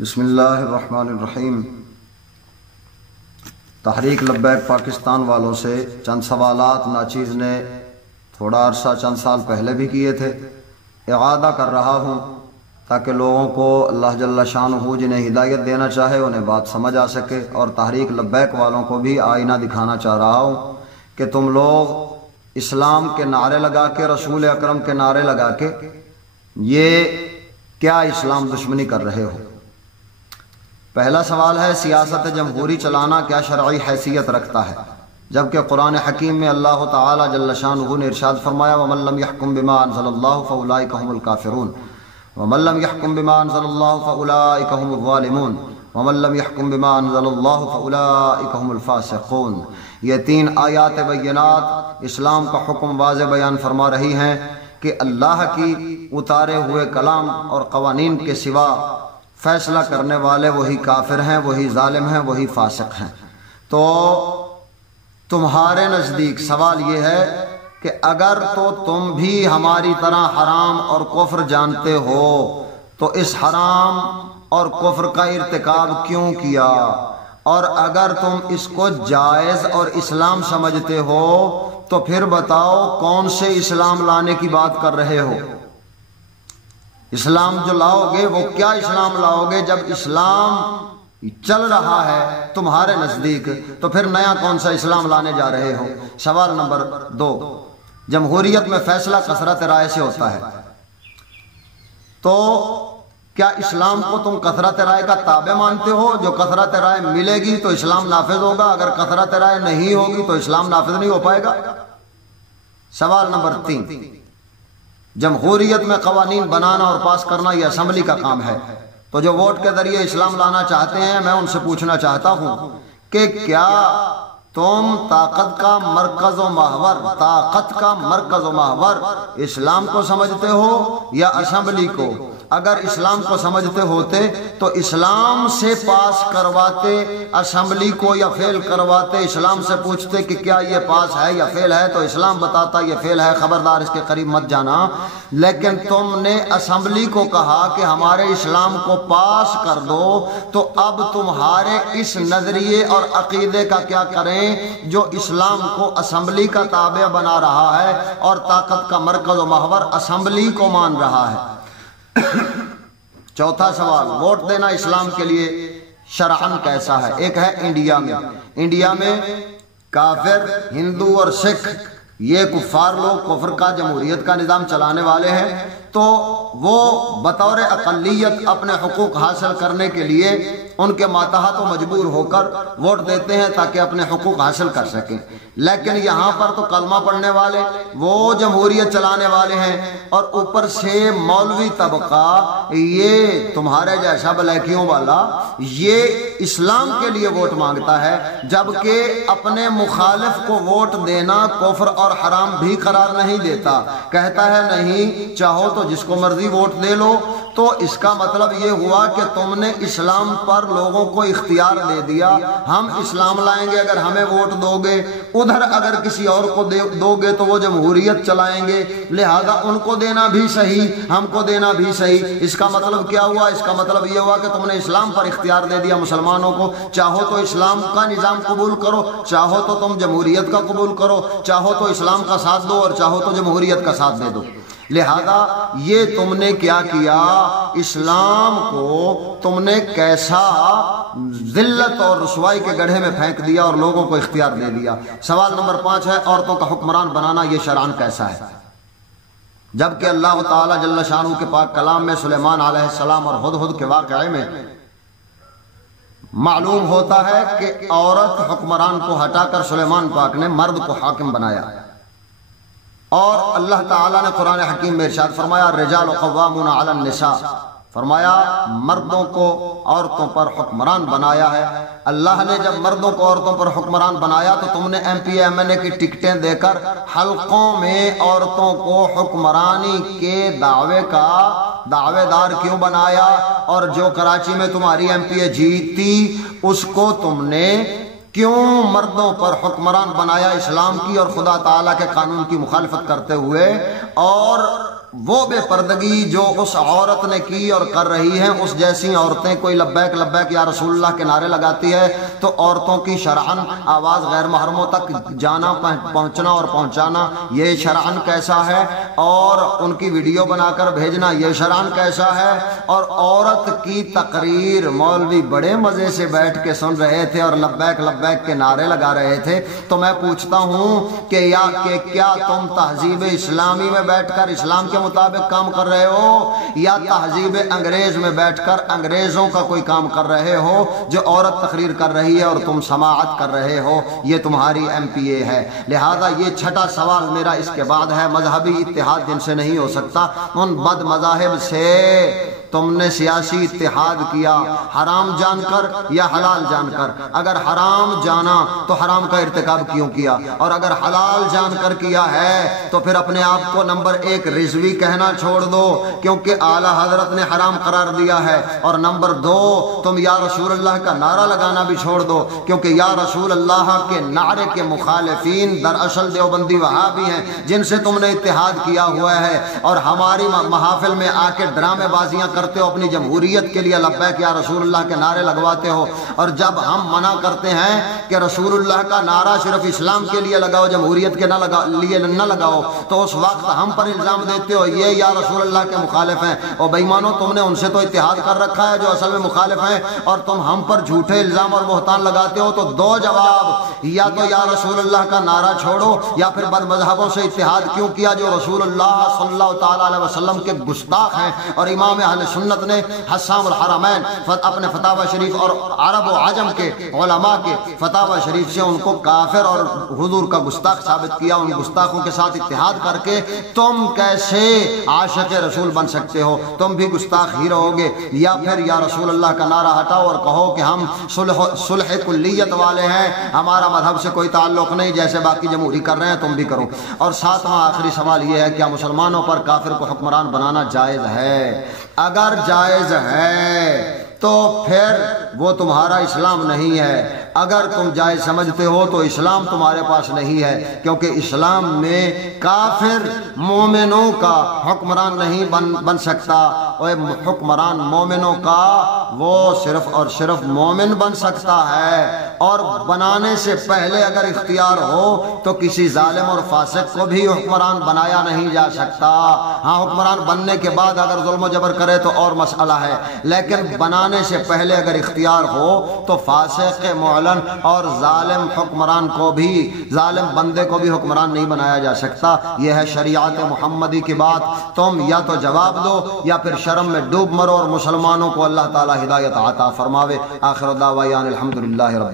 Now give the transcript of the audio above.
بسم اللہ الرحمن الرحیم۔ تحریک لبیک پاکستان والوں سے چند سوالات ناچیز نے تھوڑا عرصہ چند سال پہلے بھی کیے تھے، اعادہ کر رہا ہوں تاکہ لوگوں کو اللہ جل شانہ جنہیں ہدایت دینا چاہے انہیں بات سمجھ آ سکے، اور تحریک لبیک والوں کو بھی آئینہ دکھانا چاہ رہا ہوں کہ تم لوگ اسلام کے نعرے لگا کے، رسول اکرم کے نعرے لگا کے یہ کیا اسلام دشمنی کر رہے ہو۔ پہلا سوال ہے، سیاست جمہوری چلانا کیا شرعی حیثیت رکھتا ہے؟ جبکہ قرآن حکیم میں اللہ تعالی جل شانہ نے ارشاد فرمایا وَمَن لَّمْ يَحْكُم بِمَا أَنزَلَ اللَّهُ فَأُولَٰئِكَ هُمُ الْكَافِرُونَ وَمَن لَّمْ يَحْكُم بِمَا أَنزَلَ اللَّهُ فَأُولَٰئِكَ هُمُ الظَّالِمُونَ وَمَن لَّمْ يَحْكُم بِمَا أَنزَلَ اللَّهُ فَأُولَٰئِكَ هُمُ الْفَاسِقُونَ۔ یہ تین آیات بینات اسلام کا حکم واضح بیان فرما رہی ہیں کہ اللہ کی اتارے ہوئے کلام اور قوانین کے سوا فیصلہ کرنے والے وہی کافر ہیں، وہی ظالم ہیں، وہی فاسق ہیں۔ تو تمہارے نزدیک سوال یہ ہے کہ اگر تو تم بھی ہماری طرح حرام اور کفر جانتے ہو تو اس حرام اور کفر کا ارتکاب کیوں کیا، اور اگر تم اس کو جائز اور اسلام سمجھتے ہو تو پھر بتاؤ کون سے اسلام لانے کی بات کر رہے ہو۔ اسلام جو لاؤ گے وہ کیا اسلام لاؤ گے؟ جب اسلام چل رہا ہے تمہارے نزدیک تو پھر نیا کون سا اسلام لانے جا رہے ہو۔ سوال نمبر 2، جمہوریت میں فیصلہ کثرت رائے سے ہوتا ہے، تو کیا اسلام کو تم کثرت رائے کا تابع مانتے ہو؟ جو کثرت رائے ملے گی تو اسلام نافذ ہوگا، اگر کثرت رائے نہیں ہوگی تو اسلام نافذ نہیں ہو پائے گا۔ سوال نمبر 3، جمہوریت میں قوانین بنانا اور پاس کرنا یہ اسمبلی کا کام ہے، تو جو ووٹ کے ذریعے اسلام لانا چاہتے ہیں میں ان سے پوچھنا چاہتا ہوں کہ کیا تم طاقت کا مرکز و محور اسلام کو سمجھتے ہو یا اسمبلی کو؟ اگر اسلام کو سمجھتے ہوتے تو اسلام سے پاس کرواتے اسمبلی کو، یا فیل کرواتے اسلام سے پوچھتے کہ کیا یہ پاس ہے یا فیل ہے، تو اسلام بتاتا یہ فیل ہے، خبردار اس کے قریب مت جانا۔ لیکن تم نے اسمبلی کو کہا کہ ہمارے اسلام کو پاس کر دو، تو اب تمہارے اس نظریے اور عقیدے کا کیا کریں جو اسلام کو اسمبلی کا تابع بنا رہا ہے اور طاقت کا مرکز و محور اسمبلی کو مان رہا ہے۔ چوتھا سوال، ووٹ دینا اسلام کے لیے شرعاً کیسا ہے؟ ایک ہے انڈیا میں کافر، ہندو اور سکھ یہ کفار لوگ کفر کا، جمہوریت کا نظام چلانے والے ہیں، تو وہ بطور اقلیت اپنے حقوق حاصل کرنے کے لیے ان کے ماتحت و مجبور ہو کر ووٹ دیتے ہیں تاکہ اپنے حقوق حاصل کر سکیں۔ لیکن یہاں پر تو کلمہ پڑھنے والے وہ جمہوریت چلانے والے ہیں، اور اوپر سے مولوی طبقہ یہ تمہارے جیسا بلیکیوں والا یہ اسلام کے لیے ووٹ مانگتا ہے، جبکہ اپنے مخالف کو ووٹ دینا کفر اور حرام بھی قرار نہیں دیتا، کہتا ہے نہیں چاہو تو جس کو مرضی ووٹ دے لو۔ تو اس کا مطلب یہ ہوا کہ تم نے اسلام پر لوگوں کو اختیار دے دیا، ہم اسلام لائیں گے اگر ہمیں ووٹ دو گے، ادھر اگر کسی اور کو دو گے تو وہ جمہوریت چلائیں گے، لہذا ان کو دینا بھی صحیح ہم کو دینا بھی صحیح۔ اس کا مطلب کیا ہوا؟ اس کا مطلب یہ ہوا کہ تم نے اسلام پر اختیار دے دیا مسلمانوں کو، چاہو تو اسلام کا نظام قبول کرو، چاہو تو تم جمہوریت کا قبول کرو، چاہو تو اسلام کا ساتھ دو اور چاہو تو جمہوریت کا ساتھ دے دو۔ لہذا یہ تم نے کیا کیا، اسلام کو تم نے کیسا ذلت اور رسوائی کے گڑھے میں پھینک دیا اور لوگوں کو اختیار دے دیا۔ سوال نمبر 5 ہے، عورتوں کا حکمران بنانا یہ شرعاً کیسا ہے؟ جبکہ اللہ تعالی جل شانہ کے پاک کلام میں سلیمان علیہ السلام اور ہدہد کے واقعے میں معلوم ہوتا ہے کہ عورت حکمران کو ہٹا کر سلیمان پاک نے مرد کو حاکم بنایا، اور اللہ تعالیٰ نے قرآن حکیم میں ارشاد فرمایا الرجال قوامون علی النساء، فرمایا مردوں کو عورتوں پر حکمران بنایا ہے۔ اللہ نے جب مردوں کو عورتوں پر حکمران بنایا تو تم نے ایم پی ایم این اے کی ٹکٹیں دے کر حلقوں میں عورتوں کو حکمرانی کے دعوے کا دعوے دار کیوں بنایا؟ اور جو کراچی میں تمہاری ایم پی اے جیتی اس کو تم نے کیوں مردوں پر حکمران بنایا اسلام کی اور خدا تعالیٰ کے قانون کی مخالفت کرتے ہوئے؟ اور وہ بے پردگی جو اس عورت نے کی اور کر رہی ہیں، اس جیسی عورتیں کوئی لبیک لبیک یا رسول اللہ کے نعرے لگاتی ہے تو عورتوں کی شرعاً آواز غیر محرموں تک جانا، پہنچنا اور پہنچانا، یہ شرعاً کیسا ہے؟ اور ان کی ویڈیو بنا کر بھیجنا، یہ شرعاً کیسا ہے؟ اور عورت کی تقریر مولوی بڑے مزے سے بیٹھ کے سن رہے تھے اور لبیک لبیک کے نعرے لگا رہے تھے۔ تو میں پوچھتا ہوں کہ کیا تم تہذیب اسلامی میں بیٹھ کر اسلام کے مطابق کام کر رہے ہو، یا تہذیب انگریز میں بیٹھ کر انگریزوں کا کوئی کام کر رہے ہو؟ جو عورت تقریر کر رہی ہے اور تم سماعت کر رہے ہو، یہ تمہاری ایم پی اے ہے۔ لہذا یہ چھٹا سوال میرا اس کے بعد ہے، مذہبی اتحاد جن سے نہیں ہو سکتا، ان بد مذاہب سے تم نے سیاسی اتحاد کیا، حرام جان کر یا حلال جان کر۔ اگر حرام جانا تو حرام کا ارتکاب کیوں کیا؟ اور اگر حلال جان کر کیا ہے تو پھر اپنے آپ کو نمبر 1 رضوی کہنا چھوڑ دو، کیونکہ اعلیٰ حضرت نے حرام قرار دیا ہے، اور نمبر 2 تم یا رسول اللہ کا نعرہ لگانا بھی چھوڑ دو، کیونکہ یا رسول اللہ کے نعرے کے مخالفین دراصل دیوبندی وہابی ہیں جن سے تم نے اتحاد کیا ہوا ہے، اور ہماری محافل میں آ کے ڈرامے بازیاں کرتے ہو، اپنی جمہوریت کے لیے لبیک یا رسول اللہ کے نعرے لگواتے ہو، اور جب ہم منع کرتے ہیں کہ رسول اللہ کا نعرہ صرف اسلام کے لیے لگاؤ، جمہوریت کے لیے نہ لگاؤ، تو اس وقت ہم پر الزام دیتے ہو یہ یا رسول اللہ کے مخالف ہیں۔ اور بے ایمانو، تم نے ان سے تو اتحاد کر رکھا ہے جو اصل میں مخالف ہیں، اور تم ہم پر جھوٹے الزام اور بہتان لگاتے ہو۔ تو 2 جواب، یا تو یا رسول اللہ کا نعرہ چھوڑو، یا پھر بد مذہبوں سے اتحاد کیوں کیا جو رسول اللہ صلی اللہ تعالی علیہ وسلم کے گستاخ ہیں، اور امام اہل سنت نے حسام الحرمین اپنے فتاوی شریف اور عرب و عجم کے علماء کے فتاوی شریف سے ان کو کافر اور حضور کا گستاخ ثابت کیا۔ ان گستاخوں کے ساتھ اتحاد کر کے تم کیسے عاشق رسول بن سکتے ہو؟ تم بھی گستاخ ہی رہو گے۔ یا پھر یا رسول اللہ کا نعرہ ہٹاؤ اور کہو کہ ہم صلح کلیت والے ہیں، ہمارا مذہب سے کوئی تعلق نہیں، جیسے باقی جمہوری کر رہے ہیں تم بھی کرو۔ اور 7واں آخری سوال یہ ہے، کیا مسلمانوں پر کافر کو حکمران بنانا جائز ہے؟ اگر جائز ہے تو پھر وہ تمہارا اسلام نہیں ہے۔ اگر تم جائز سمجھتے ہو تو اسلام تمہارے پاس نہیں ہے، کیونکہ اسلام میں کافر مومنوں کا حکمران نہیں بن سکتا، اور حکمران مومنوں کا وہ صرف اور صرف مومن بن سکتا ہے، اور بنانے سے پہلے اگر اختیار ہو تو کسی ظالم اور فاسق کو بھی حکمران بنایا نہیں جا سکتا۔ ہاں، حکمران بننے کے بعد اگر ظلم و جبر کرے تو اور مسئلہ ہے، لیکن بنانے سے پہلے اگر اختیار ہو تو فاسق معلن اور ظالم حکمران کو بھی، ظالم بندے کو بھی حکمران نہیں بنایا جا سکتا۔ یہ ہے شریعت محمدی کی بات۔ تم یا تو جواب دو یا پھر شرم میں ڈوب مرو، اور مسلمانوں کو اللہ تعالی ہدایت عطا فرماوے۔ آخر دعوانا الحمدللہ رب